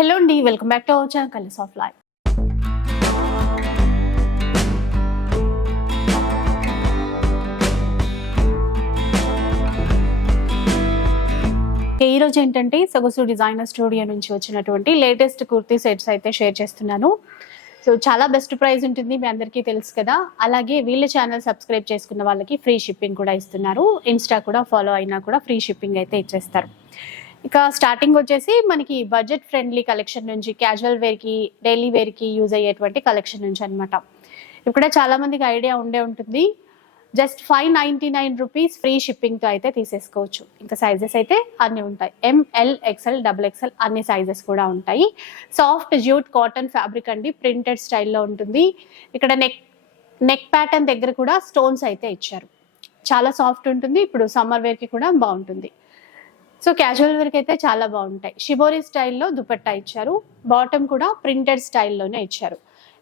Hello అండి welcome back to our channel colours of life. ఈ రోజు ఏంటంటే సొగసు డిజైనర్ స్టూడియో నుంచి వచ్చినటువంటి లేటెస్ట్ కుర్తీ సెట్స్ అయితే షేర్ చేస్తున్నాను. సో చాలా బెస్ట్ ప్రైస్ ఉంటుంది మీ అందరికీ తెలుసు కదా. అలాగే వీళ్ళ ఛానల్ సబ్స్క్రైబ్ చేసుకున్న వాళ్ళకి ఫ్రీ షిప్పింగ్ కూడా ఇస్తున్నారు. ఇన్స్టా కూడా ఫాలో అయినా కూడా ఫ్రీ షిప్పింగ్ అయితే ఇచ్చేస్తారు. ఇక స్టార్టింగ్ వచ్చేసి మనకి బడ్జెట్ ఫ్రెండ్లీ కలెక్షన్ నుంచి క్యాజువల్ వేర్కి డైలీ వేర్కి యూజ్ అయ్యేటువంటి కలెక్షన్ నుంచి అనమాట ఇక్కడ చాలా మందికి ఐడియా ఉండే ఉంటుంది. Just five ninety nine rupees free షిప్పింగ్తో అయితే తీసేసుకోవచ్చు. ఇంకా సైజెస్ అయితే అన్నీ ఉంటాయి. M L XL double XL అన్ని సైజెస్ కూడా ఉంటాయి. సాఫ్ట్ జ్యూట్ కాటన్ ఫ్యాబ్రిక్ అండి ప్రింటెడ్ స్టైల్లో ఉంటుంది. ఇక్కడ నెక్ నెక్ ప్యాటర్న్ దగ్గర కూడా స్టోన్స్ అయితే ఇచ్చారు. చాలా సాఫ్ట్ ఉంటుంది. ఇప్పుడు సమ్మర్ వేర్కి కూడా బాగుంటుంది. సో క్యాజువల్ వేర్కి అయితే చాలా బాగుంటాయి. షిబోరి స్టైల్లో దుపట్టా ఇచ్చారు. బాటమ్ కూడా ప్రింటెడ్ స్టైల్లోనే ఇచ్చారు.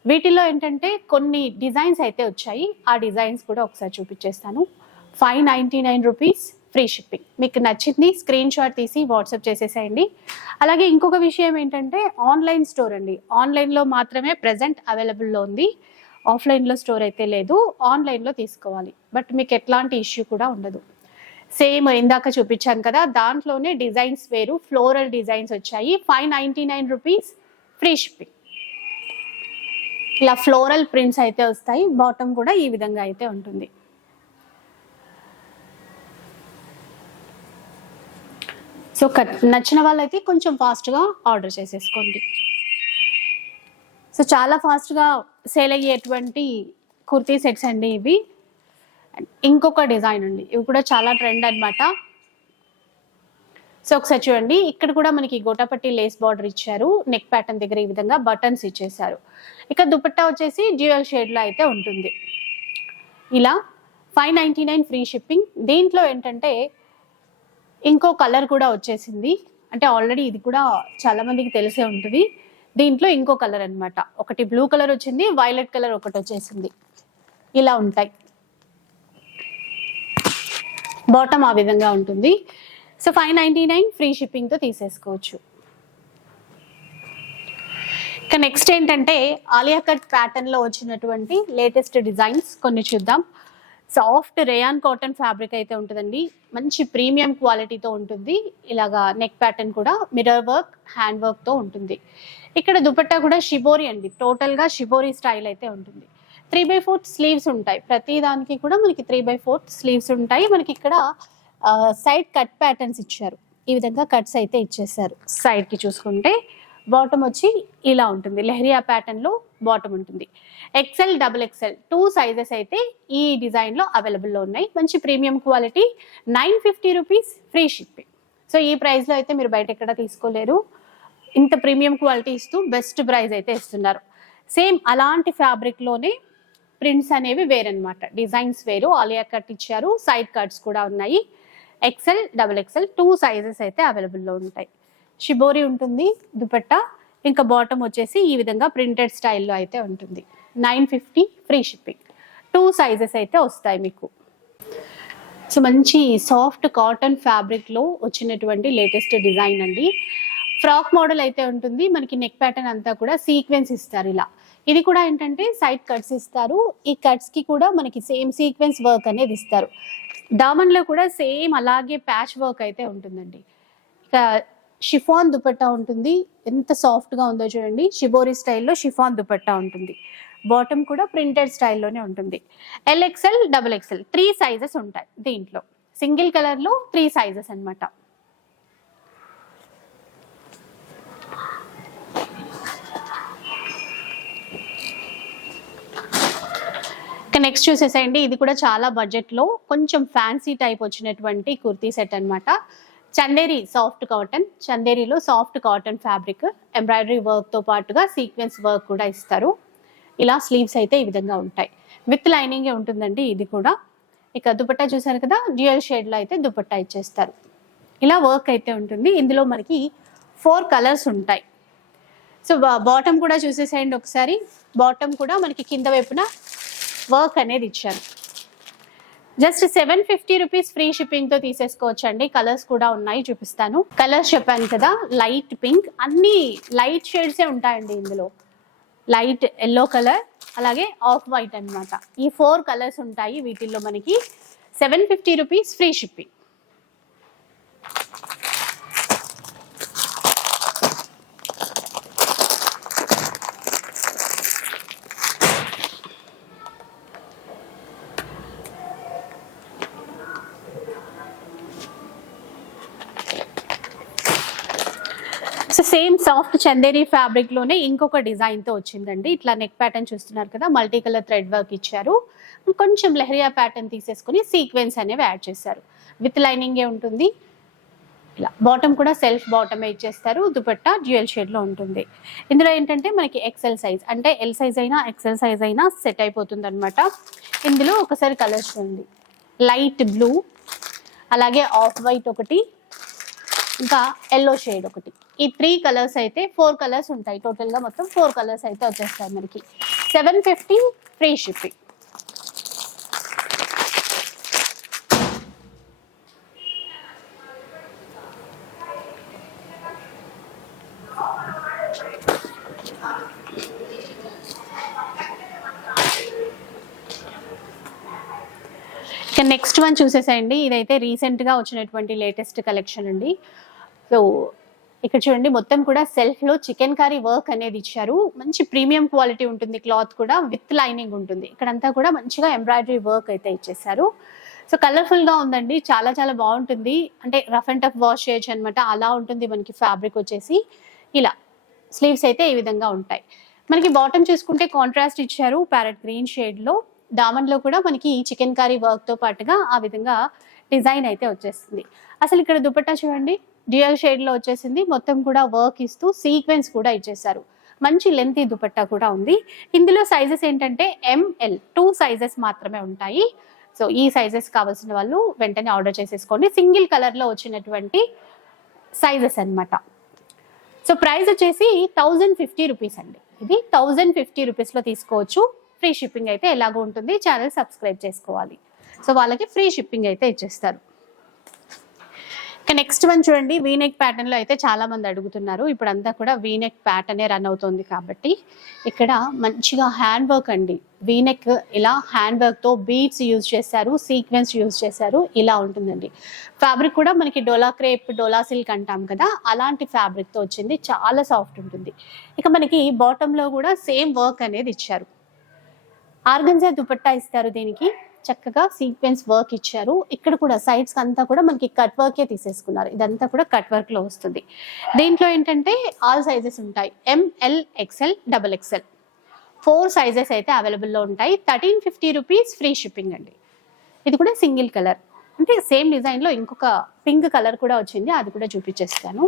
వీటిలో ఏంటంటే కొన్ని డిజైన్స్ అయితే వచ్చాయి. ఆ డిజైన్స్ కూడా ఒకసారి చూపించేస్తాను. Five ninety nine rupees free shipping మీకు నచ్చింది స్క్రీన్ షాట్ తీసి వాట్సాప్ చేసేసేయండి. అలాగే ఇంకొక విషయం ఏంటంటే ఆన్లైన్ స్టోర్ అండి. ఆన్లైన్లో మాత్రమే ప్రజెంట్ అవైలబుల్లో ఉంది. ఆఫ్లైన్లో స్టోర్ అయితే లేదు. ఆన్లైన్లో తీసుకోవాలి. బట్ మీకు ఎట్లాంటి ఇష్యూ కూడా ఉండదు. సేమ్ ఇందాక చూపించాను కదా దాంట్లోనే డిజైన్స్ వేరు ఫ్లోరల్ డిజైన్స్ వచ్చాయి. Five ninety nine rupees free shipping. ఇలా ఫ్లోరల్ ప్రింట్స్ అయితే వస్తాయి బాటమ్ కూడా ఈ విధంగా అయితే ఉంటుంది. సో కట్ నచ్చిన వాళ్ళైతే కొంచెం ఫాస్ట్గా ఆర్డర్ చేసేసుకోండి. సో చాలా ఫాస్ట్గా సేల్ అయ్యేటువంటి కుర్తీ సెట్స్ అండి ఇవి. ఇంకొక డిజైన్ అండి ఇవి కూడా చాలా ట్రెండ్ అనమాట సో ఒకసారి చూడండి. ఇక్కడ కూడా మనకి గోటాపట్టి లేస్ బార్డర్ ఇచ్చారు. నెక్ ప్యాటర్న్ దగ్గర ఈ విధంగా బటన్స్ ఇచ్చేసారు ఇక దుపట్టా వచ్చేసి డ్యూయల్ షేడ్లో అయితే ఉంటుంది. ఇలా five ninety nine free shipping. దీంట్లో ఏంటంటే ఇంకో కలర్ కూడా వచ్చేసింది. అంటే ఆల్రెడీ ఇది కూడా చాలా మందికి తెలిసే ఉంటుంది. దీంట్లో ఇంకో కలర్ అనమాట ఒకటి బ్లూ కలర్ వచ్చింది వైలెట్ కలర్ ఒకటి వచ్చేసింది. ఇలా ఉంటాయి. బాటమ్ ఆ విధంగా ఉంటుంది. So five ninety nine free షిప్పింగ్తో తీసేసుకోవచ్చు. ఇక నెక్స్ట్ ఏంటంటే ఆలియా కట్ ప్యాటర్న్లో వచ్చినటువంటి లేటెస్ట్ డిజైన్స్ కొన్ని చూద్దాం. సాఫ్ట్ రేయాన్ కాటన్ ఫ్యాబ్రిక్ అయితే ఉంటుందండి. మంచి ప్రీమియం క్వాలిటీతో ఉంటుంది. ఇలాగా నెక్ ప్యాటర్న్ కూడా మిర్రర్ వర్క్ హ్యాండ్ వర్క్తో ఉంటుంది. ఇక్కడ దుపట్టా కూడా షిబోరి అండి. టోటల్గా షిబోరి స్టైల్ అయితే ఉంటుంది. త్రీ బై ఫోర్త్ స్లీవ్స్ ఉంటాయి. ప్రతి దానికి కూడా మనకి త్రీ బై ఫోర్త్ స్లీవ్స్ ఉంటాయి. మనకి ఇక్కడ సైడ్ కట్ ప్యాటర్న్స్ ఇచ్చారు. ఈ విధంగా కట్స్ అయితే ఇచ్చేసారు సైడ్కి చూసుకుంటే బాటమ్ వచ్చి ఇలా ఉంటుంది. లెహరియా ప్యాటర్న్లో బాటమ్ ఉంటుంది. XL double XL two sizes అయితే ఈ డిజైన్లో అవైలబుల్లో ఉన్నాయి. మంచి premium quality nine fifty rupees free shipping. So ఈ ప్రైస్లో అయితే మీరు బయట ఎక్కడ తీసుకోలేరు. ఇంత ప్రీమియం క్వాలిటీ ఇస్తూ బెస్ట్ ప్రైస్ అయితే ఇస్తున్నారు. సేమ్ అలాంటి ఫ్యాబ్రిక్లోనే ప్రింట్స్ అనేవి వేరనమాట డిజైన్స్ వేరు. ఆలియా కట్ ఇచ్చారు. సైడ్ కట్స్ కూడా ఉన్నాయి. XL double XL two sizes అయితే అవైలబుల్లో ఉంటాయి. షిబోరి ఉంటుంది దుపట్టా. ఇంకా బాటమ్ వచ్చేసి ఈ విధంగా ప్రింటెడ్ స్టైల్లో అయితే ఉంటుంది. Nine fifty free shipping two sizes అయితే వస్తాయి మీకు. సో మంచి సాఫ్ట్ కాటన్ ఫ్యాబ్రిక్లో వచ్చినటువంటి లేటెస్ట్ డిజైన్ అండి. ఫ్రాక్ మోడల్ అయితే ఉంటుంది. మనకి నెక్ ప్యాటర్న్ అంతా కూడా సీక్వెన్స్ ఇస్తారు ఇలా. ఇది కూడా ఏంటంటే సైడ్ కట్స్ ఇస్తారు. ఈ కట్స్కి కూడా మనకి సేమ్ సీక్వెన్స్ వర్క్ అనేది ఇస్తారు. డామన్లో కూడా సేమ్ అలాగే ప్యాచ్ వర్క్ అయితే ఉంటుందండి. ఇక షిఫాన్ దుపట్టా ఉంటుంది. ఎంత సాఫ్ట్గా ఉందో చూడండి. షిబోరి స్టైల్లో షిఫాన్ దుపట్టా ఉంటుంది. బాటమ్ కూడా ప్రింటెడ్ స్టైల్లోనే ఉంటుంది. L XL double XL three sizes ఉంటాయి దీంట్లో. సింగిల్ కలర్లో త్రీ సైజెస్ అన్నమాట. నెక్స్ట్ చూసేసేయండి. ఇది కూడా చాలా బడ్జెట్లో కొంచెం ఫ్యాన్సీ టైప్ వచ్చినటువంటి కుర్తీ సెట్ అన్నమాట. చందేరి సాఫ్ట్ కాటన్ చందేరిలో సాఫ్ట్ కాటన్ ఫ్యాబ్రిక్ ఎంబ్రాయిడరీ వర్క్తో పాటుగా సీక్వెన్స్ వర్క్ కూడా ఇస్తారు. ఇలా స్లీవ్స్ అయితే ఈ విధంగా ఉంటాయి. విత్ లైనింగ్ ఉంటుందండి ఇది కూడా. ఇక దుపట్టా చూసారు కదా డ్యూయల్ షేడ్లో అయితే దుపట్టా ఇచ్చేస్తారు. ఇలా వర్క్ అయితే ఉంటుంది. ఇందులో మనకి ఫోర్ కలర్స్ ఉంటాయి. సో బాటమ్ కూడా చూసేసేయండి ఒకసారి. బాటమ్ కూడా మనకి కింద వైపున వర్క్ అనేది ఇచ్చారు. Just seven fifty rupees free షిప్పింగ్తో తీసేసుకోవచ్చు అండి కలర్స్ కూడా ఉన్నాయి చూపిస్తాను. కలర్స్ చెప్పాను కదా లైట్ పింక్ అన్ని లైట్ షేడ్సే ఉంటాయండి ఇందులో. లైట్ ఎల్లో కలర్ అలాగే ఆఫ్ వైట్ అన్నమాట. ఈ ఫోర్ కలర్స్ ఉంటాయి వీటిల్లో మనకి. Seven fifty rupees free shipping so same soft Chanderi ఫ్యాబ్రిక్లోనే ఇంకొక డిజైన్తో వచ్చిందండి. ఇట్లా నెక్ ప్యాటర్న్ చూస్తున్నారు కదా మల్టీ కలర్ థ్రెడ్ వర్క్ ఇచ్చారు. కొంచెం లెహరియా ప్యాటర్న్ తీసేసుకుని సీక్వెన్స్ అనేవి యాడ్ చేశారు. విత్ లైనింగే ఉంటుంది. ఇలా బాటమ్ కూడా సెల్ఫ్ బాటమే ఇచ్చేస్తారు. దుపట్టా డ్యూయల్ షేడ్లో ఉంటుంది. ఇందులో ఏంటంటే మనకి ఎక్సెల్ సైజ్ అంటే ఎల్ సైజ్ అయినా ఎక్సెల్ సైజ్ అయినా సెట్ అయిపోతుంది అనమాట ఇందులో ఒకసారి కలర్స్ ఉంది లైట్ బ్లూ అలాగే ఆఫ్ వైట్ ఒకటి ఇంకా ఎల్లో షేడ్ ఒకటి. ఈ త్రీ కలర్స్ అయితే ఫోర్ కలర్స్ ఉంటాయి. టోటల్గా మొత్తం ఫోర్ కలర్స్ అయితే వచ్చేస్తాయి మనకి. Seven fifty free shipping next one చూసేసేయండి. ఇదైతే రీసెంట్గా వచ్చినటువంటి లేటెస్ట్ కలెక్షన్ అండి. సో ఇక్కడ చూడండి మొత్తం కూడా సెల్ఫ్లో చికెన్ కర్రీ వర్క్ అనేది ఇచ్చారు. మంచి ప్రీమియం క్వాలిటీ ఉంటుంది క్లాత్ కూడా విత్ లైనింగ్ ఉంటుంది. ఇక్కడంతా కూడా మంచిగా ఎంబ్రాయిడరీ వర్క్ అయితే ఇచ్చేసారు సో కలర్ఫుల్గా ఉందండి చాలా చాలా బాగుంటుంది. అంటే రఫ్ అండ్ టఫ్ వాష్ చేయొచ్చు అనమాట అలా ఉంటుంది మనకి ఫ్యాబ్రిక్ వచ్చేసి. ఇలా స్లీవ్స్ అయితే ఈ విధంగా ఉంటాయి. మనకి బాటమ్ చూసుకుంటే కాంట్రాస్ట్ ఇచ్చారు ప్యారెట్ గ్రీన్ షేడ్లో దామన్లో కూడా మనకి చికెన్ కర్రీ వర్క్తో పాటుగా ఆ విధంగా డిజైన్ అయితే వచ్చేస్తుంది. అసలు ఇక్కడ దుపట్టా చూడండి డ్యూయల్ షేడ్లో వచ్చేసింది. మొత్తం కూడా వర్క్ ఇస్తూ సీక్వెన్స్ కూడా ఇచ్చేసారు మంచి లెంతీ దుపట్టా కూడా ఉంది. ఇందులో సైజెస్ ఏంటంటే ఎంఎల్ టూ సైజెస్ మాత్రమే ఉంటాయి. సో ఈ సైజెస్ కావాల్సిన వాళ్ళు వెంటనే ఆర్డర్ చేసేసుకోండి. సింగిల్ కలర్లో వచ్చినటువంటి సైజెస్ అన్నమాట. సో ప్రైస్ వచ్చేసి థౌజండ్ ఫిఫ్టీ రూపీస్ అండి. ఇది థౌజండ్ ఫిఫ్టీ రూపీస్లో తీసుకోవచ్చు. ఫ్రీ షిప్పింగ్ అయితే ఎలాగో ఉంటుంది. ఛానల్ సబ్స్క్రైబ్ చేసుకోవాలి. సో వాళ్ళకి ఫ్రీ షిప్పింగ్ అయితే ఇచ్చేస్తారు. నెక్స్ట్ వన్ చూడండి వీనెక్ ప్యాటర్న్లో అయితే చాలా మంది అడుగుతున్నారు. ఇప్పుడు అంతా కూడా వీనెక్ ప్యాటర్నే రన్ అవుతుంది కాబట్టి ఇక్కడ మంచిగా హ్యాండ్ వర్క్ అండి. వీనెక్ ఇలా హ్యాండ్ వర్క్తో బీడ్స్ యూజ్ చేశారు సీక్వెన్స్ యూజ్ చేశారు ఇలా ఉంటుందండి. ఫ్యాబ్రిక్ కూడా మనకి డోలా క్రేప్ డోలా సిల్క్ అంటాం కదా అలాంటి ఫ్యాబ్రిక్తో వచ్చింది చాలా సాఫ్ట్ ఉంటుంది. ఇక మనకి బాటమ్లో కూడా సేమ్ వర్క్ అనేది ఇచ్చారు. ఆర్గన్జా దుపట్టా ఇస్తారు దీనికి. చక్కగా సీక్వెన్స్ వర్క్ ఇచ్చారు. ఇక్కడ కూడా సైడ్స్ అంతా కూడా మనకి కట్ వర్కే తీసేసుకున్నారు. ఇదంతా కూడా కట్ వర్క్లో వస్తుంది. దీంట్లో ఏంటంటే ఆల్ సైజెస్ ఉంటాయి. M L XL double XL four sizes అయితే అవైలబుల్లో ఉంటాయి. Thirteen fifty rupees free shipping అండి. ఇది కూడా సింగిల్ కలర్ అంటే సేమ్ డిజైన్లో ఇంకొక పింక్ కలర్ కూడా వచ్చింది. అది కూడా చూపించేస్తాను.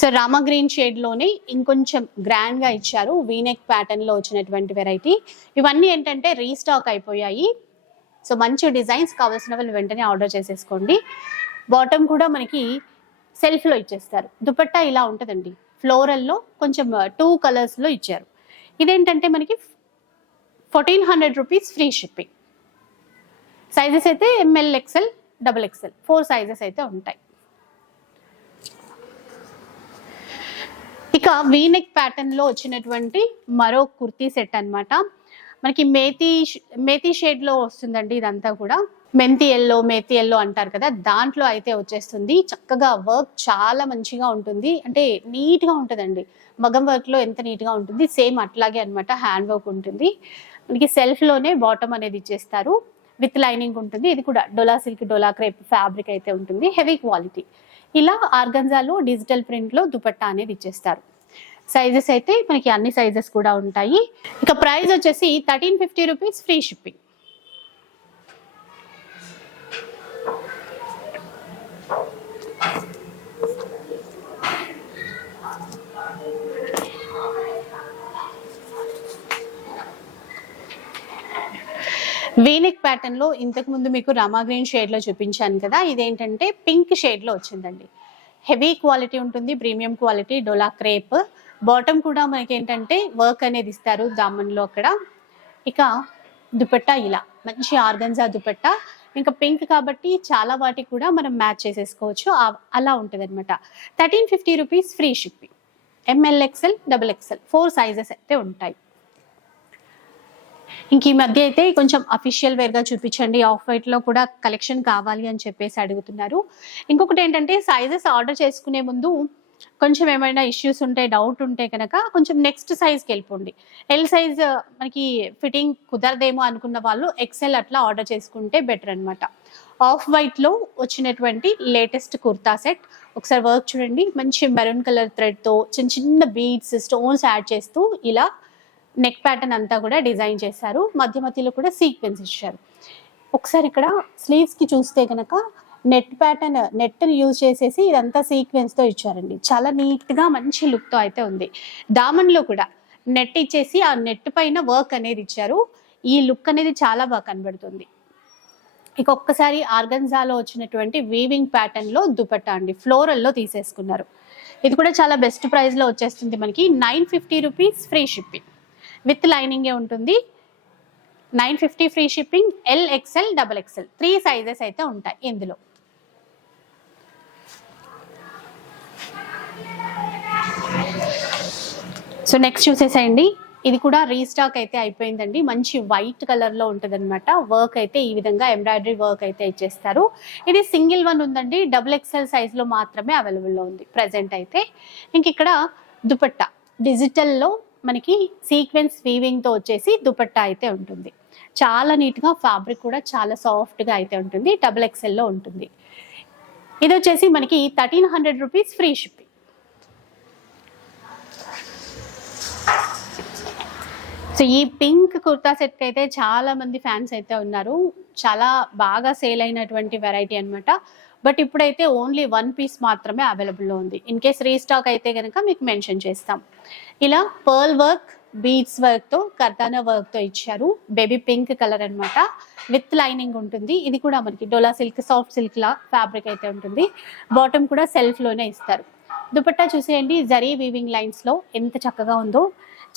సో రామ గ్రీన్ షేడ్లోనే ఇంకొంచెం గ్రాండ్గా ఇచ్చారు. వీనెక్ ప్యాటర్న్లో వచ్చినటువంటి వెరైటీ ఇవన్నీ ఏంటంటే రీస్టాక్ అయిపోయాయి. సో మంచి డిజైన్స్ కావాల్సిన వాళ్ళు వెంటనే ఆర్డర్ చేసేసుకోండి. బాటమ్ కూడా మనకి సెల్ఫ్లో ఇచ్చేస్తారు. దుపట్టా ఇలా ఉంటుందండి. ఫ్లోరల్లో కొంచెం uh, టూ కలర్స్లో ఇచ్చారు. ఇదేంటంటే మనకి fourteen hundred rupees free shipping sizes అయితే M L XL double XL four sizes అయితే ఉంటాయి. ఇక వీనెక్ ప్యాటర్న్లో వచ్చినటువంటి మరో కుర్తీ సెట్ అన్నమాట. మనకి మేతి మేతి షేడ్లో వస్తుందండి ఇదంతా కూడా. మెంతి ఎల్లో మేతి ఎల్లో అంటారు కదా దాంట్లో అయితే వచ్చేస్తుంది. చక్కగా వర్క్ చాలా మంచిగా ఉంటుంది. అంటే నీట్గా ఉంటుందండి. మగం వర్క్లో ఎంత నీట్గా ఉంటుంది సేమ్ అట్లాగే అన్నమాట హ్యాండ్ వర్క్ ఉంటుంది. మనకి సెల్ఫ్లోనే బాటమ్ అనేది ఇచ్చేస్తారు. విత్ లైనింగ్ ఉంటుంది. ఇది కూడా dola silk dola crepe fabric అయితే ఉంటుంది. హెవీ క్వాలిటీ ఇలా ఆర్గంజాలో డిజిటల్ ప్రింట్లో దుపట్టా అనేది ఇచ్చేస్తారు. సైజెస్ అయితే మనకి అన్ని సైజెస్ కూడా ఉంటాయి. ఇక ప్రైస్ వచ్చేసి thirteen fifty rupees free shipping. V neck ప్యాటర్న్లో ఇంతకు ముందు మీకు రామా గ్రీన్ షేడ్లో చూపించాను కదా ఇదేంటంటే పింక్ షేడ్లో వచ్చిందండి. హెవీ క్వాలిటీ ఉంటుంది ప్రీమియం క్వాలిటీ డోలా క్రేప్. బాటమ్ కూడా మనకి ఏంటంటే వర్క్ అనేది ఇస్తారు దామన్లో అక్కడ. ఇక దుపట్టా ఇలా మంచి ఆర్గన్జా దుపట్టా. ఇంకా పింక్ కాబట్టి చాలా వాటికి కూడా మనం మ్యాచ్ చేసేసుకోవచ్చు. అలా ఉంటుంది అనమాట thirteen fifty rupees free shipping M L XL double XL four sizes అయితే ఉంటాయి. ఇంక ఈ మధ్య అయితే కొంచెం అఫీషియల్ వేర్గా చూపించండి. ఆఫ్ వైట్లో కూడా కలెక్షన్ కావాలి అని చెప్పేసి అడుగుతున్నారు. ఇంకొకటి ఏంటంటే సైజెస్ ఆర్డర్ చేసుకునే ముందు కొంచెం ఏమైనా ఇష్యూస్ ఉంటే డౌట్ ఉంటే కనుక కొంచెం నెక్స్ట్ సైజ్కి వెళ్ళిపోండి. ఎల్ సైజ్ uh, మనకి ఫిట్టింగ్ కుదరదేమో అనుకున్న వాళ్ళు ఎక్సెల్ అట్లా ఆర్డర్ చేసుకుంటే బెటర్ అనమాట ఆఫ్ వైట్లో వచ్చినటువంటి లేటెస్ట్ కుర్తా సెట్ ఒకసారి వర్క్ చూడండి. మంచి మెరూన్ కలర్ థ్రెడ్తో చిన్న చిన్న బీడ్స్ స్టోన్స్ యాడ్ చేస్తూ ఇలా నెక్ ప్యాటర్న్ అంతా కూడా డిజైన్ చేశారు. మధ్య మధ్యలో కూడా సీక్వెన్స్ ఇచ్చారు. ఒకసారి ఇక్కడ స్లీవ్స్కి చూస్తే కనుక నెట్ ప్యాటర్న్ నెట్ని యూజ్ చేసేసి ఇదంతా సీక్వెన్స్తో ఇచ్చారండి. చాలా నీట్గా మంచి లుక్తో అయితే ఉంది. దామన్లో కూడా నెట్ ఇచ్చేసి ఆ నెట్ పైన వర్క్ అనేది ఇచ్చారు. ఈ లుక్ అనేది చాలా బాగా కనబడుతుంది. ఇక ఒక్కసారి ఆర్గన్జాలో వచ్చినటువంటి వీవింగ్ ప్యాటర్న్లో దుపట్టా అండి. ఫ్లోరల్లో తీసేసుకున్నారు. ఇది కూడా చాలా బెస్ట్ ప్రైస్లో వచ్చేస్తుంది మనకి. Nine fifty rupees free shipping. With లైనింగే ఉంటుంది. Nine fifty free shipping L XL double XL. Three sizes అయితే ఉంటాయి ఇందులో. సో నెక్స్ట్ చూసేసేయండి. ఇది కూడా రీస్టాక్ అయితే అయిపోయిందండి. మంచి వైట్ కలర్లో ఉంటుంది అనమాట వర్క్ అయితే ఈ విధంగా ఎంబ్రాయిడరీ వర్క్ అయితే ఇచ్చేస్తారు. ఇది సింగిల్ వన్ ఉందండి. డబుల్ ఎక్స్ఎల్ సైజ్లో మాత్రమే అవైలబుల్లో ఉంది. ప్రజెంట్ అయితే. ఇంక ఇక్కడ దుపట్టా. డిజిటల్లో మనకి సీక్వెన్స్ వీవింగ్తో వచ్చేసి దుపట్టా అయితే ఉంటుంది. చాలా నీట్గా ఫ్యాబ్రిక్ కూడా చాలా సాఫ్ట్గా అయితే ఉంటుంది. డబుల్ ఎక్సెల్లో ఉంటుంది. ఇది వచ్చేసి మనకి thirteen hundred rupees free shipping so ఈ పింక్ కుర్తా సెట్ అయితే చాలా మంది ఫ్యాన్స్ అయితే ఉన్నారు. చాలా బాగా సేల్ అయినటువంటి వెరైటీ అనమాట బట్ ఇప్పుడైతే ఓన్లీ వన్ పీస్ మాత్రమే అవైలబుల్లో ఉంది. ఇన్ కేస్ రీస్టాక్ అయితే కనుక మీకు మెన్షన్ చేస్తాం. ఇలా పర్ల్ వర్క్ బీడ్స్ వర్క్తో కర్దానా వర్క్తో ఇచ్చారు. బేబీ పింక్ కలర్ అనమాట విత్ లైనింగ్ ఉంటుంది. ఇది కూడా మనకి డోలా సిల్క్ సాఫ్ట్ సిల్క్ లా ఫ్యాబ్రిక్ అయితే ఉంటుంది. బాటమ్ కూడా సెల్ఫ్లోనే ఇస్తారు. దుపట్టా చూసేయండి. జరీ వీవింగ్ లైన్స్లో ఎంత చక్కగా ఉందో.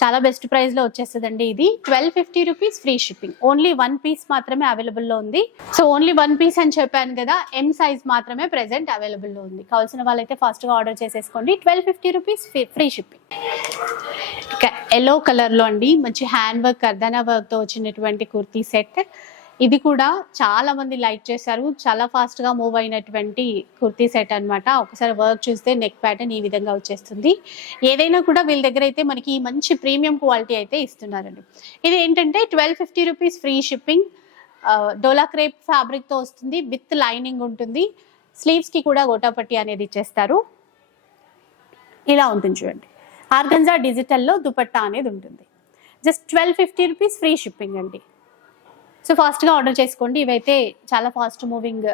చాలా బెస్ట్ ప్రైస్లో వచ్చేస్తుందండి ఇది. Twelve fifty rupees free shipping only one piece మాత్రమే అవైలబుల్లో ఉంది. సో ఓన్లీ వన్ పీస్ అని చెప్పాను కదా ఎం సైజ్ మాత్రమే ప్రెసెంట్ అవైలబుల్లో ఉంది. కావాల్సిన వాళ్ళైతే ఫాస్ట్గా ఆర్డర్ చేసేసుకోండి. Twelve fifty rupees free shipping ఇక ఎల్లో కలర్లో అండి మంచి హ్యాండ్ వర్క్ కర్దనా వర్క్తో వచ్చినటువంటి కుర్తీ సెట్ ఇది కూడా చాలా మంది లైక్ చేశారు. చాలా ఫాస్ట్గా మూవ్ అయినటువంటి కుర్తీ సెట్ అన్నమాట. ఒకసారి వర్క్ చూస్తే నెక్ ప్యాటర్న్ ఈ విధంగా వచ్చేస్తుంది. ఏదైనా కూడా వీళ్ళ దగ్గర అయితే మనకి మంచి ప్రీమియం క్వాలిటీ అయితే ఇస్తున్నారండి. ఇది ఏంటంటే twelve fifty rupees free shipping డోలా క్రేప్ ఫ్యాబ్రిక్తో వస్తుంది. విత్ లైనింగ్ ఉంటుంది. స్లీవ్స్కి కూడా గోటాపట్టి అనేది ఇచ్చేస్తారు. ఇలా ఉంటుంది చూడండి. ఆర్గంజా డిజిటల్లో దుపట్టా అనేది ఉంటుంది. Just twelve fifty rupees free shipping అండి. సో ఫాస్ట్గా ఆర్డర్ చేసుకోండి. ఇవైతే చాలా fast moving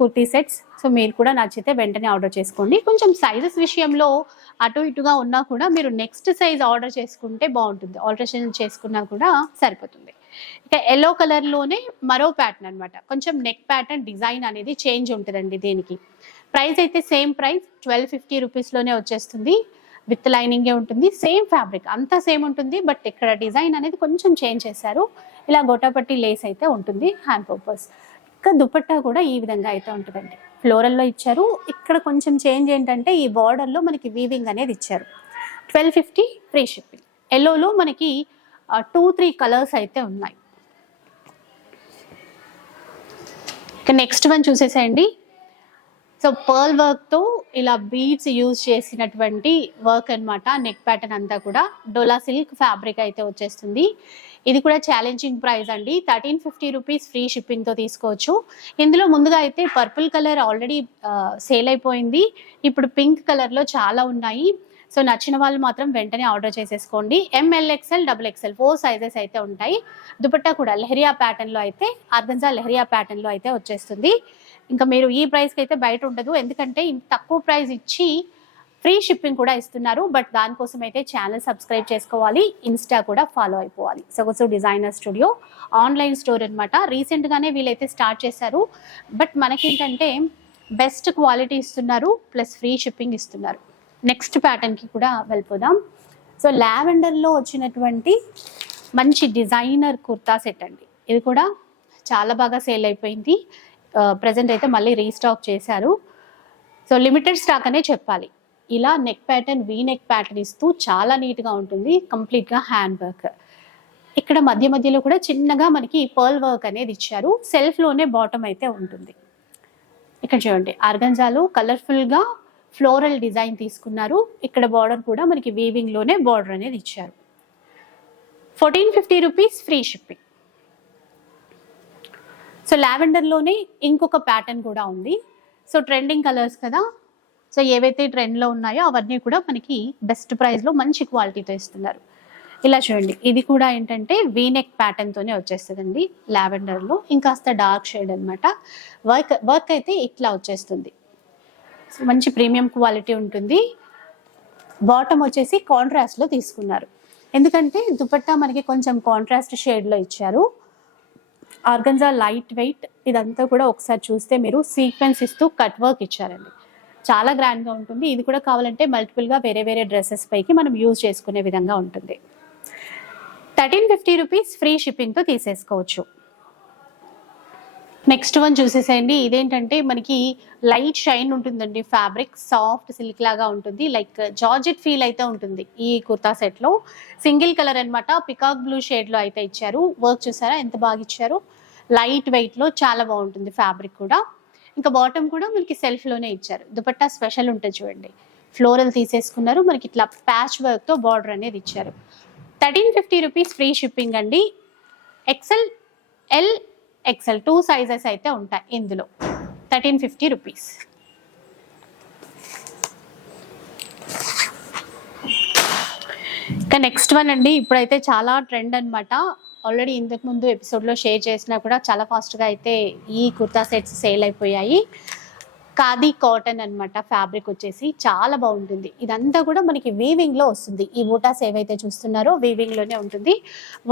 kurti sets so మీరు కూడా నచ్చితే వెంటనే ఆర్డర్ చేసుకోండి. కొంచెం సైజెస్ విషయంలో అటు ఇటుగా ఉన్నా కూడా మీరు నెక్స్ట్ సైజ్ ఆర్డర్ చేసుకుంటే బాగుంటుంది. ఆల్టరేషన్ చేసుకున్నా కూడా సరిపోతుంది. ఇక ఎల్లో కలర్లోనే మరో ప్యాటర్న్ అనమాట కొంచెం నెక్ ప్యాటర్న్ డిజైన్ అనేది చేంజ్ ఉంటుందండి దీనికి. ప్రైస్ అయితే సేమ్ ప్రైస్ ట్వెల్వ్ ఫిఫ్టీ రూపీస్లోనే వచ్చేస్తుంది. విత్ లైనింగే ఉంటుంది. సేమ్ ఫ్యాబ్రిక్ అంతా సేమ్ ఉంటుంది. బట్ ఇక్కడ డిజైన్ అనేది కొంచెం చేంజ్ చేశారు. ఇలా గొట్టపట్టి లేస్ అయితే ఉంటుంది హ్యాండ్ పర్పస్ ఇంకా దుపట్టా కూడా ఈ విధంగా అయితే ఉంటుందండి. ఫ్లోరల్లో ఇచ్చారు. ఇక్కడ కొంచెం చేంజ్ ఏంటంటే ఈ బార్డర్లో మనకి వీవింగ్ అనేది ఇచ్చారు. ట్వెల్వ్ ఫిఫ్టీ ఫ్రీ షిప్పింగ్ ఎల్లోలో మనకి టూ త్రీ కలర్స్ అయితే ఉన్నాయి. ఇక నెక్స్ట్ వన్ చూసేసేయండి. సో పర్ల్ వర్క్తో ఇలా బీడ్స్ యూజ్ చేసినటువంటి వర్క్ అన్నమాట. నెక్ ప్యాటర్న్ అంతా కూడా డోలా సిల్క్ ఫ్యాబ్రిక్ అయితే వచ్చేస్తుంది. ఇది కూడా ఛాలెంజింగ్ ప్రైస్ అండి. థర్టీన్ ఫిఫ్టీ రూపీస్ ఫ్రీ షిప్పింగ్తో తీసుకోవచ్చు. ఇందులో ముందుగా అయితే పర్పుల్ కలర్ ఆల్రెడీ సేల్ అయిపోయింది. ఇప్పుడు పింక్ కలర్లో చాలా ఉన్నాయి. సో నచ్చిన వాళ్ళు మాత్రం వెంటనే ఆర్డర్ చేసేసుకోండి. M L XL double XL four sizes అయితే ఉంటాయి. దుపట్టా కూడా లెహరియా ప్యాటర్న్లో అయితే అర్ధంజా లెహరియా ప్యాటర్న్లో అయితే వచ్చేస్తుంది. ఇంకా మీరు ఈ ప్రైస్కి అయితే బయట ఉండదు. ఎందుకంటే ఇంత తక్కువ ప్రైస్ ఇచ్చి ఫ్రీ షిప్పింగ్ కూడా ఇస్తున్నారు. బట్ దానికోసం అయితే ఛానల్ సబ్స్క్రైబ్ చేసుకోవాలి. ఇన్స్టా కూడా ఫాలో అయిపోవాలి. Sogasu designer studio online store అనమాట రీసెంట్గానే వీళ్ళైతే స్టార్ట్ చేశారు. బట్ మనకేంటంటే బెస్ట్ క్వాలిటీ ఇస్తున్నారు. ప్లస్ ఫ్రీ షిప్పింగ్ ఇస్తున్నారు. నెక్స్ట్ ప్యాటర్న్కి కూడా వెళ్ళిపోదాం. సో లావెండర్లో వచ్చినటువంటి మంచి డిజైనర్ కుర్తా సెట్ అండి. ఇది కూడా చాలా బాగా సేల్ అయిపోయింది. ప్రజెంట్ అయితే మళ్ళీ రీస్టాక్ చేశారు. సో లిమిటెడ్ స్టాక్ అనే చెప్పాలి. ఇలా neck pattern V neck pattern ఇస్తూ చాలా నీట్గా ఉంటుంది. కంప్లీట్గా హ్యాండ్ వర్క్ ఇక్కడ మధ్య మధ్యలో కూడా చిన్నగా మనకి పర్ల్ వర్క్ అనేది ఇచ్చారు. సెల్ఫ్లోనే బాటమ్ అయితే ఉంటుంది. ఇక్కడ చూడండి. ఆర్గంజాలో కలర్ఫుల్గా ఫ్లోరల్ డిజైన్ తీసుకున్నారు. ఇక్కడ బార్డర్ కూడా మనకి వీవింగ్లోనే బార్డర్ అనేది ఇచ్చారు. Fourteen fifty rupees free shipping so లావెండర్లోనే ఇంకొక ప్యాటర్న్ కూడా ఉంది. సో ట్రెండింగ్ కలర్స్ కదా. సో ఏవైతే ట్రెండ్లో ఉన్నాయో అవన్నీ కూడా మనకి బెస్ట్ ప్రైస్లో మంచి క్వాలిటీతో ఇస్తున్నారు. ఇలా చూడండి. ఇది కూడా ఏంటంటే వీనెక్ ప్యాటర్న్తోనే వచ్చేస్తుందండి లావెండర్లో ఇంకాస్త డార్క్ షేడ్ అనమాట వర్క్ వర్క్ అయితే ఇట్లా వచ్చేస్తుంది. సో మంచి ప్రీమియం క్వాలిటీ ఉంటుంది. బాటమ్ వచ్చేసి కాంట్రాస్ట్లో తీసుకున్నారు. ఎందుకంటే దుపట్టా మనకి కొంచెం కాంట్రాస్ట్ షేడ్లో ఇచ్చారు. ఆర్గంజా లైట్ వెయిట్ ఇదంతా కూడా ఒకసారి చూస్తే మీరు సీక్వెన్స్ ఇస్తూ కట్ వర్క్ ఇచ్చారండి. చాలా గ్రాండ్గా ఉంటుంది. ఇది కూడా కావాలంటే మల్టిపుల్గా వేరే వేరే డ్రెస్సెస్ పైకి మనం యూజ్ చేసుకునే విధంగా ఉంటుంది. థర్టీన్ ఫిఫ్టీ రూపీస్ ఫ్రీ షిప్పింగ్తో తీసేసుకోవచ్చు. నెక్స్ట్ వన్ చూసేసేయండి. ఇదేంటంటే మనకి లైట్ షైన్ ఉంటుందండి. ఫ్యాబ్రిక్ సాఫ్ట్ సిల్క్ లాగా ఉంటుంది. లైక్ జార్జెట్ ఫీల్ అయితే ఉంటుంది ఈ కుర్తా సెట్లో సింగిల్ కలర్ అనమాట పికాక్ బ్లూ షేడ్లో అయితే ఇచ్చారు. వర్క్ చూసారా? ఎంత బాగా ఇచ్చారు? లైట్ వెయిట్లో చాలా బాగుంటుంది ఫ్యాబ్రిక్ కూడా. ఇంకా బాటమ్ కూడా మనకి సెల్ఫ్లోనే ఇచ్చారు. దుపట్టా స్పెషల్ ఉంటుంది చూడండి. ఫ్లోరల్ తీసేసుకున్నారు. మనకి ఇట్లా ప్యాచ్ వర్క్తో బార్డర్ అనేది ఇచ్చారు. Thirteen fifty rupees free shipping అండి. XL L XL two sizes అయితే ఉంటాయి ఇందులో. థర్టీన్ ఫిఫ్టీ రూపీస్ ఇంకా నెక్స్ట్ వన్ అండి ఇప్పుడైతే చాలా ట్రెండ్ అనమాట ఆల్రెడీ ఇంతకు ముందు ఎపిసోడ్లో షేర్ చేసినా కూడా చాలా ఫాస్ట్గా అయితే ఈ కుర్తా సెట్స్ సేల్ అయిపోయాయి. ఖాదీ కాటన్ అనమాట ఫ్యాబ్రిక్ వచ్చేసి చాలా బాగుంటుంది. ఇదంతా కూడా మనకి వీవింగ్లో వస్తుంది. ఈ బూటాస్ ఏవైతే చూస్తున్నారో వీవింగ్లోనే ఉంటుంది.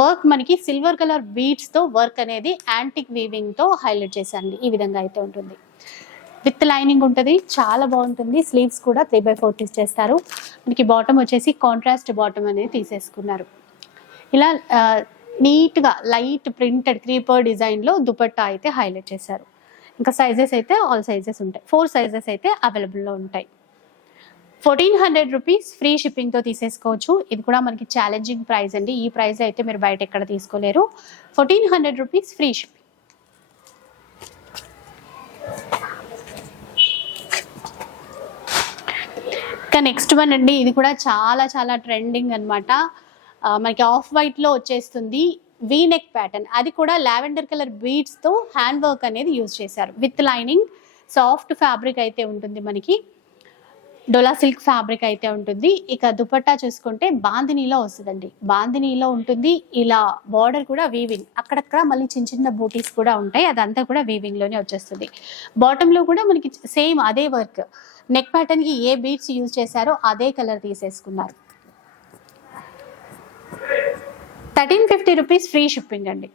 వర్క్ మనకి సిల్వర్ కలర్ బీడ్స్తో వర్క్ అనేది యాంటిక్ వీవింగ్తో హైలైట్ చేశారండి. ఈ విధంగా అయితే ఉంటుంది. విత్ లైనింగ్ ఉంటుంది. చాలా బాగుంటుంది. స్లీవ్స్ కూడా త్రీ బై ఫోర్ చేస్తారు. మనకి బాటమ్ వచ్చేసి కాంట్రాస్ట్ బాటమ్ అనేది తీసేసుకున్నారు. ఇలా నీట్గా లైట్ ప్రింటెడ్ క్రీపర్ డిజైన్లో దుపట్టా అయితే హైలైట్ చేశారు. ఇంకా సైజెస్ అయితే ఆల్ సైజెస్ ఉంటాయి. ఫోర్ సైజెస్ అయితే అవైలబుల్లో ఉంటాయి. ఫోర్టీన్ హండ్రెడ్ రూపీస్ ఫ్రీ షిప్పింగ్తో తీసేసుకోవచ్చు. ఇది కూడా మనకి ఛాలెంజింగ్ ప్రైస్ అండి. ఈ ప్రైస్ అయితే మీరు బయట ఎక్కడ తీసుకోలేరు. Fourteen hundred rupees free shipping ఇంకా నెక్స్ట్ వన్ అండి. ఇది కూడా చాలా చాలా ట్రెండింగ్ అనమాట మనకి ఆఫ్ వైట్లో వచ్చేస్తుంది. వీ నెక్ ప్యాటర్న్ అది కూడా లావెండర్ కలర్ బీడ్స్తో హ్యాండ్ వర్క్ అనేది యూజ్ చేశారు. విత్ లైనింగ్ సాఫ్ట్ ఫ్యాబ్రిక్ అయితే ఉంటుంది మనకి. డొలా సిల్క్ ఫ్యాబ్రిక్ అయితే ఉంటుంది. ఇక దుపట్టా చూసుకుంటే బాందినీలో వస్తుందండి. బాందినీలో ఉంటుంది. ఇలా బార్డర్ కూడా వీవింగ్ అక్కడక్కడ మళ్ళీ చిన్న చిన్న బూటీస్ కూడా ఉంటాయి. అదంతా కూడా వీవింగ్లోనే వచ్చేస్తుంది. బాటంలో కూడా మనకి సేమ్ అదే వర్క్ నెక్ ప్యాటర్న్కి ఏ బీడ్స్ యూజ్ చేశారో అదే కలర్ తీసేసుకున్నారు. Thirteen fifty rupees free shipping అండి.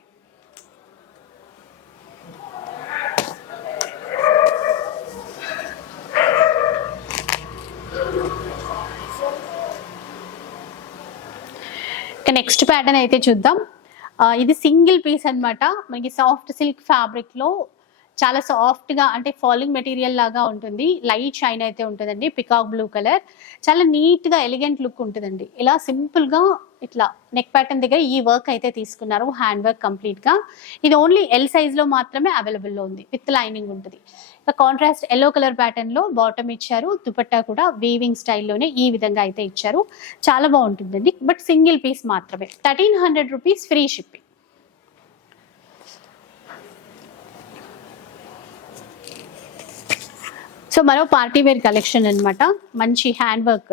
నెక్స్ట్ ప్యాటర్న్ అయితే చూద్దాం. ఇది సింగిల్ పీస్ అన్నమాట. మనకి సాఫ్ట్ సిల్క్ ఫ్యాబ్రిక్లో చాలా సాఫ్ట్గా అంటే ఫాలింగ్ మెటీరియల్ లాగా ఉంటుంది. లైట్ షైన్ అయితే ఉంటుందండి పికాక్ బ్లూ కలర్. చాలా నీట్గా ఎలిగెంట్ లుక్ ఉంటుందండి. ఇలా సింపుల్గా ఇట్లా నెక్ ప్యాటర్న్ దగ్గర ఈ వర్క్ అయితే తీసుకున్నారు హ్యాండ్ వర్క్ కంప్లీట్గా. ఇది ఓన్లీ ఎల్ సైజ్లో మాత్రమే అవైలబుల్లో ఉంది విత్ లైనింగ్ ఉంటుంది. ఇక కాంట్రాస్ట్ ఎల్లో కలర్ ప్యాటర్న్లో బాటమ్ ఇచ్చారు దుపట్టా కూడా వీవింగ్ స్టైల్లోనే ఈ విధంగా అయితే ఇచ్చారు. చాలా బాగుంటుందండి బట్ సింగిల్ పీస్ మాత్రమే. Thirteen hundred rupees free shipping so మరో పార్టీ వేర్ కలెక్షన్ అనమాట మంచి హ్యాండ్ వర్క్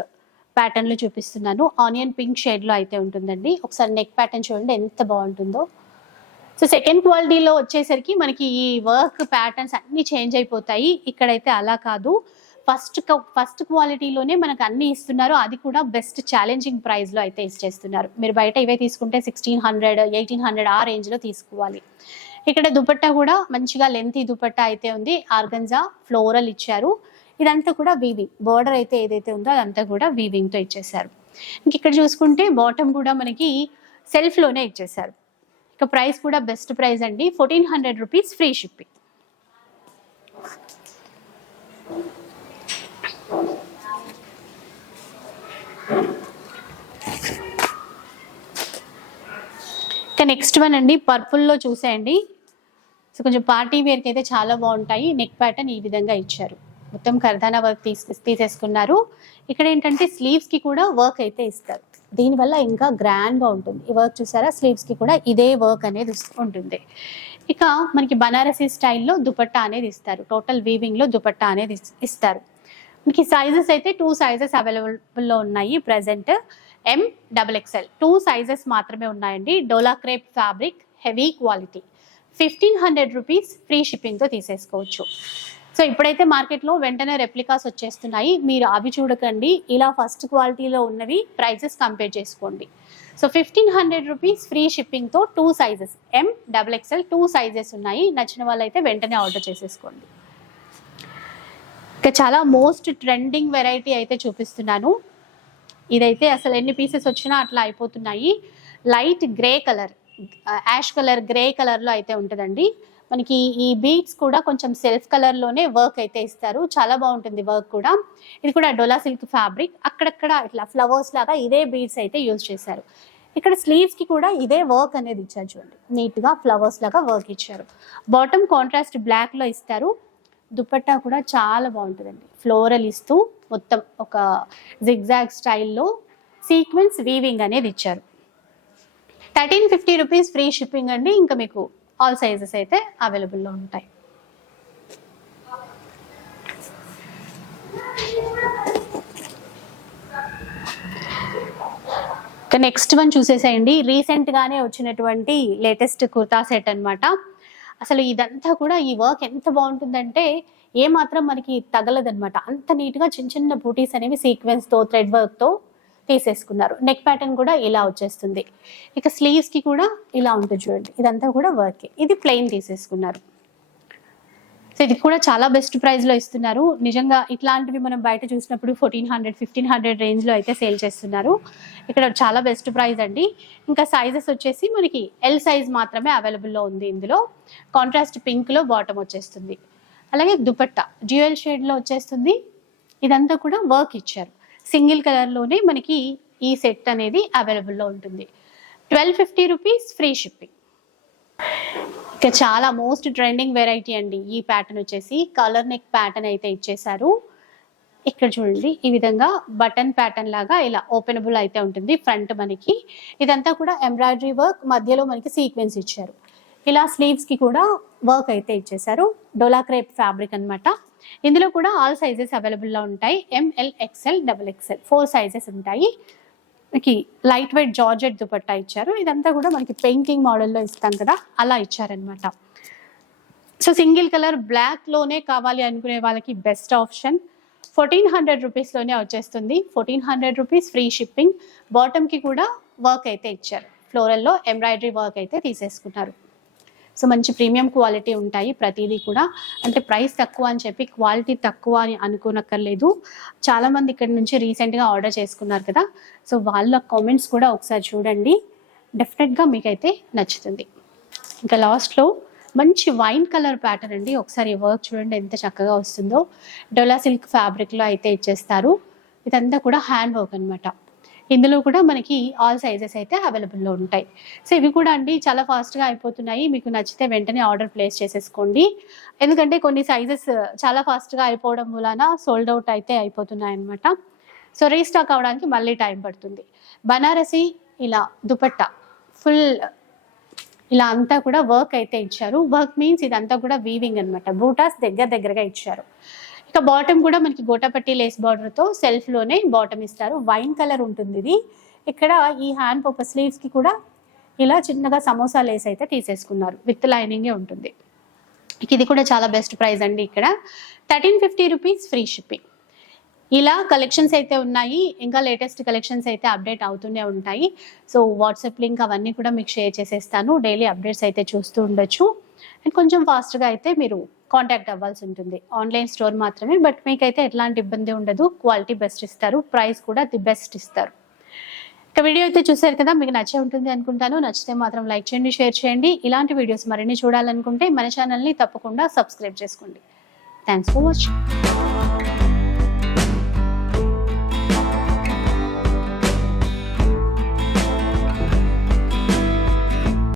ప్యాటర్న్లో చూపిస్తున్నాను. ఆనియన్ పింక్ షేడ్లో అయితే ఉంటుందండి. ఒకసారి నెక్ ప్యాటర్న్ చూడండి ఎంత బాగుంటుందో. సో సెకండ్ క్వాలిటీలో వచ్చేసరికి మనకి ఈ వర్క్ ప్యాటర్న్స్ అన్ని చేంజ్ అయిపోతాయి. ఇక్కడైతే అలా కాదు. ఫస్ట్ ఫస్ట్ క్వాలిటీలోనే మనకు అన్ని ఇస్తున్నారు. అది కూడా బెస్ట్ ఛాలెంజింగ్ ప్రైస్లో అయితే ఇచ్చేస్తున్నారు. మీరు బయట ఇవే తీసుకుంటే సిక్స్టీన్ హండ్రెడ్ ఎయిటీన్ హండ్రెడ్ ఆ రేంజ్లో తీసుకోవాలి. ఇక్కడ దుపట్టా కూడా మంచిగా లెంతీ దుపట్టా అయితే ఉంది. ఆర్గంజా ఫ్లోరల్ ఇచ్చారు. ఇదంతా కూడా వీవింగ్ బోర్డర్ అయితే ఏదైతే ఉందో అదంతా కూడా వీవింగ్తో ఇచ్చేసారు ఇంక ఇక్కడ చూసుకుంటే బాటమ్ కూడా మనకి సెల్ఫ్లోనే ఇచ్చేసారు ఇక ప్రైస్ కూడా బెస్ట్ ప్రైస్ అండి. Fourteen hundred rupees free shipping ఇక నెక్స్ట్ వన్ అండి పర్పుల్లో చూసేయండి. సో కొంచెం పార్టీ వేర్కి అయితే చాలా బాగుంటాయి. నెక్ ప్యాటర్న్ ఈ విధంగా ఇచ్చారు. మొత్తం కర్దానా వర్క్ తీసి తీసేసుకున్నారు. ఇక్కడ ఏంటంటే స్లీవ్స్కి కూడా వర్క్ అయితే ఇస్తారు. దీనివల్ల ఇంకా గ్రాండ్గా ఉంటుంది. ఈ వర్క్ చూసారా? స్లీవ్స్కి కూడా ఇదే వర్క్ అనేది ఉంటుంది. ఇక మనకి బనారసీ స్టైల్లో దుపట్టా అనేది ఇస్తారు. టోటల్ వీవింగ్లో దుపట్టా అనేది ఇస్తారు. మనకి సైజెస్ అయితే టూ సైజెస్ అవైలబుల్లో ఉన్నాయి present M double XL two sizes మాత్రమే ఉన్నాయండి. డోలా crepe fabric heavy quality fifteen hundred rupees free షిప్పింగ్తో తీసేసుకోవచ్చు. సో ఇప్పుడైతే మార్కెట్లో వెంటనే రెప్లికాస్ వచ్చేస్తున్నాయి. మీరు అవి చూడకండి. ఇలా ఫస్ట్ క్వాలిటీలో ఉన్నవి ప్రైజెస్ కంపేర్ చేసుకోండి. So fifteen hundred rupees free షిప్పింగ్తో two sizes M double XL two sizes ఉన్నాయి. నచ్చిన వాళ్ళైతే వెంటనే ఆర్డర్ చేసేసుకోండి. ఇంకా చాలా మోస్ట్ ట్రెండింగ్ వెరైటీ అయితే చూపిస్తున్నాను. ఇదైతే అసలు ఎన్ని పీసెస్ వచ్చినా అట్లా అయిపోతున్నాయి. Light grey colour ash colour grey కలర్లో అయితే ఉంటుందండి. మనకి ఈ బీడ్స్ కూడా కొంచెం సెల్ఫ్ కలర్లోనే వర్క్ అయితే ఇస్తారు. చాలా బాగుంటుంది వర్క్ కూడా. ఇది కూడా డొలా సిల్క్ ఫ్యాబ్రిక్. అక్కడక్కడ ఇట్లా ఫ్లవర్స్ లాగా ఇదే బీడ్స్ అయితే యూజ్ చేశారు. ఇక్కడ స్లీవ్స్కి కూడా ఇదే వర్క్ అనేది ఇచ్చారు చూడండి. నీట్గా ఫ్లవర్స్ లాగా వర్క్ ఇచ్చారు. బాటమ్ కాంట్రాస్ట్ బ్లాక్లో ఇస్తారు. దుపట్టా కూడా చాలా బాగుంటుందండి. ఫ్లోరల్ ఇస్తూ మొత్తం ఒక జిగ్జాగ్ స్టైల్లో సీక్వెన్స్ వీవింగ్ అనేది ఇచ్చారు. Thirteen fifty rupees free shipping అండి. ఇంకా మీకు ఆల్ సైజెస్ అయితే అవైలబుల్లో ఉంటాయి. నెక్స్ట్ వన్ చూసేసేయండి. రీసెంట్ గానే వచ్చినటువంటి లేటెస్ట్ కుర్తా సెట్ అనమాట అసలు ఇదంతా కూడా ఈ వర్క్ ఎంత బాగుంటుందంటే ఏ మాత్రం మనకి తగలదనమాట అంత నీట్గా చిన్న చిన్న బూటీస్ అనేవి సీక్వెన్స్తో థ్రెడ్ వర్క్తో తీసేసుకున్నారు. నెక్ ప్యాటర్న్ కూడా ఇలా వచ్చేస్తుంది. ఇక స్లీవ్స్కి కూడా ఇలా ఉంటుంది చూడండి. ఇదంతా కూడా వర్క్ ఇది ప్లెయిన్ తీసేసుకున్నారు. సో ఇది కూడా చాలా బెస్ట్ ప్రైస్లో ఇస్తున్నారు. నిజంగా ఇట్లాంటివి మనం బయట చూసినప్పుడు ఫోర్టీన్ హండ్రెడ్ ఫిఫ్టీన్ హండ్రెడ్ రేంజ్లో అయితే సేల్ చేస్తున్నారు. ఇక్కడ చాలా బెస్ట్ ప్రైస్ అండి. ఇంకా సైజెస్ వచ్చేసి మనకి ఎల్ సైజ్ మాత్రమే అవైలబుల్లో ఉంది ఇందులో. కాంట్రాస్ట్ పింక్లో బాటమ్ వచ్చేస్తుంది. అలాగే దుపట్టా డ్యూయల్ షేడ్లో వచ్చేస్తుంది. ఇదంతా కూడా వర్క్ ఇచ్చారు. సింగిల్ కలర్లోనే మనకి ఈ సెట్ అనేది అవైలబుల్లో ఉంటుంది. Twelve fifty rupees free shipping. ఇక చాలా మోస్ట్ ట్రెండింగ్ వెరైటీ అండి ఈ ప్యాటర్న్ వచ్చేసి. కలర్ నెక్ ప్యాటర్న్ అయితే ఇచ్చేసారు ఇక్కడ చూడండి ఈ విధంగా బటన్ ప్యాటర్న్ లాగా ఇలా ఓపెనబుల్ అయితే ఉంటుంది ఫ్రంట్ మనకి. ఇదంతా కూడా ఎంబ్రాయిడరీ వర్క్ మధ్యలో మనకి సీక్వెన్స్ ఇచ్చారు. ఇలా స్లీవ్స్కి కూడా వర్క్ అయితే ఇచ్చేసారు డోలా క్రేప్ ఫ్యాబ్రిక్ అన్నమాట. ఇందులో కూడా ఆల్ సైజెస్ అవైలబుల్లో ఉంటాయి. M L XL double XL four sizes ఉంటాయి. మనకి లైట్ వెయిట్ జార్జెట్ దుపట్టా ఇచ్చారు. ఇదంతా కూడా మనకి పెయింటింగ్ మోడల్లో ఇస్తాం కదా అలా ఇచ్చారనమాట సో సింగిల్ కలర్ బ్లాక్లోనే కావాలి అనుకునే వాళ్ళకి బెస్ట్ ఆప్షన్ ఫోర్టీన్ హండ్రెడ్ రూపీస్లోనే వచ్చేస్తుంది. Fourteen hundred rupees free shipping బాటమ్కి కూడా వర్క్ అయితే ఇచ్చారు. ఫ్లోరల్లో ఎంబ్రాయిడరీ వర్క్ అయితే తీసేసుకున్నారు. సో మంచి ప్రీమియం క్వాలిటీ ఉంటాయి ప్రతిదీ కూడా. అంటే ప్రైస్ తక్కువ అని చెప్పి క్వాలిటీ తక్కువ అని అనుకోనక్కర్లేదు. చాలా మంది ఇక్కడ నుంచి రీసెంట్గా ఆర్డర్ చేసుకున్నారు కదా. సో వాళ్ళ కామెంట్స్ కూడా ఒకసారి చూడండి. డెఫినెట్గా మీకైతే నచ్చుతుంది. ఇంకా లాస్ట్లో మంచి వైన్ కలర్ ప్యాటర్న్ అండి. ఒకసారి వర్క్ చూడండి ఎంత చక్కగా వస్తుందో. డొలా సిల్క్ ఫ్యాబ్రిక్లో అయితే ఇచ్చేస్తారు. ఇదంతా కూడా హ్యాండ్ వర్క్ అన్నమాట. ఇందులో కూడా మనకి ఆల్ సైజెస్ అయితే అవైలబుల్లో ఉంటాయి. సో ఇవి కూడా అండి చాలా ఫాస్ట్గా అయిపోతున్నాయి. మీకు నచ్చితే వెంటనే ఆర్డర్ ప్లేస్ చేసేసుకోండి. ఎందుకంటే కొన్ని సైజెస్ చాలా ఫాస్ట్గా అయిపోవడం మూలాన సోల్డ్ అవుట్ అయితే అయిపోతున్నాయి అనమాట సో రీస్టాక్ అవడానికి మళ్ళీ టైం పడుతుంది. బనారసి ఇలా దుపట్టా ఫుల్ ఇలా అంతా కూడా వర్క్ అయితే ఇచ్చారు. వర్క్ మీన్స్ ఇదంతా కూడా వీవింగ్ అన్నమాట. బూటాస్ దగ్గర దగ్గరగా ఇచ్చారు. ఇక బాటమ్ కూడా మనకి గోటాపట్టి లేస్ బార్డర్తో సెల్ఫ్లోనే బాటమ్ ఇస్తారు. వైన్ కలర్ ఉంటుంది ఇది. ఇక్కడ ఈ హ్యాండ్ పప్ప స్లీవ్స్కి కూడా ఇలా చిన్నగా సమోసా లేస్ అయితే తీసేసుకున్నారు. విత్ లైనింగే ఉంటుంది. ఇది కూడా చాలా బెస్ట్ ప్రైస్ అండి ఇక్కడ. Thirteen fifty rupees free shipping ఇలా కలెక్షన్స్ అయితే ఉన్నాయి. ఇంకా లేటెస్ట్ కలెక్షన్స్ అయితే అప్డేట్ అవుతూనే ఉంటాయి. సో వాట్సాప్ లింక్ అవన్నీ కూడా మీకు షేర్ చేసేస్తాను. డైలీ అప్డేట్స్ అయితే చూస్తూ ఉండొచ్చు. అండ్ కొంచెం ఫాస్ట్గా అయితే మీరు కాంటాక్ట్ అవ్వాల్సి ఉంటుంది. ఆన్లైన్ స్టోర్ మాత్రమే బట్ మీకైతే ఎట్లాంటి ఇబ్బంది ఉండదు. క్వాలిటీ బెస్ట్ ఇస్తారు. ప్రైస్ కూడా ది బెస్ట్ ఇస్తారు. ఇక వీడియో అయితే చూసారు కదా మీకు నచ్చే ఉంటుంది అనుకుంటాను. నచ్చితే మాత్రం లైక్ చేయండి షేర్ చేయండి. ఇలాంటి వీడియోస్ మరిన్ని చూడాలనుకుంటే మన ఛానల్ని తప్పకుండా సబ్స్క్రైబ్ చేసుకోండి. Thanks for watching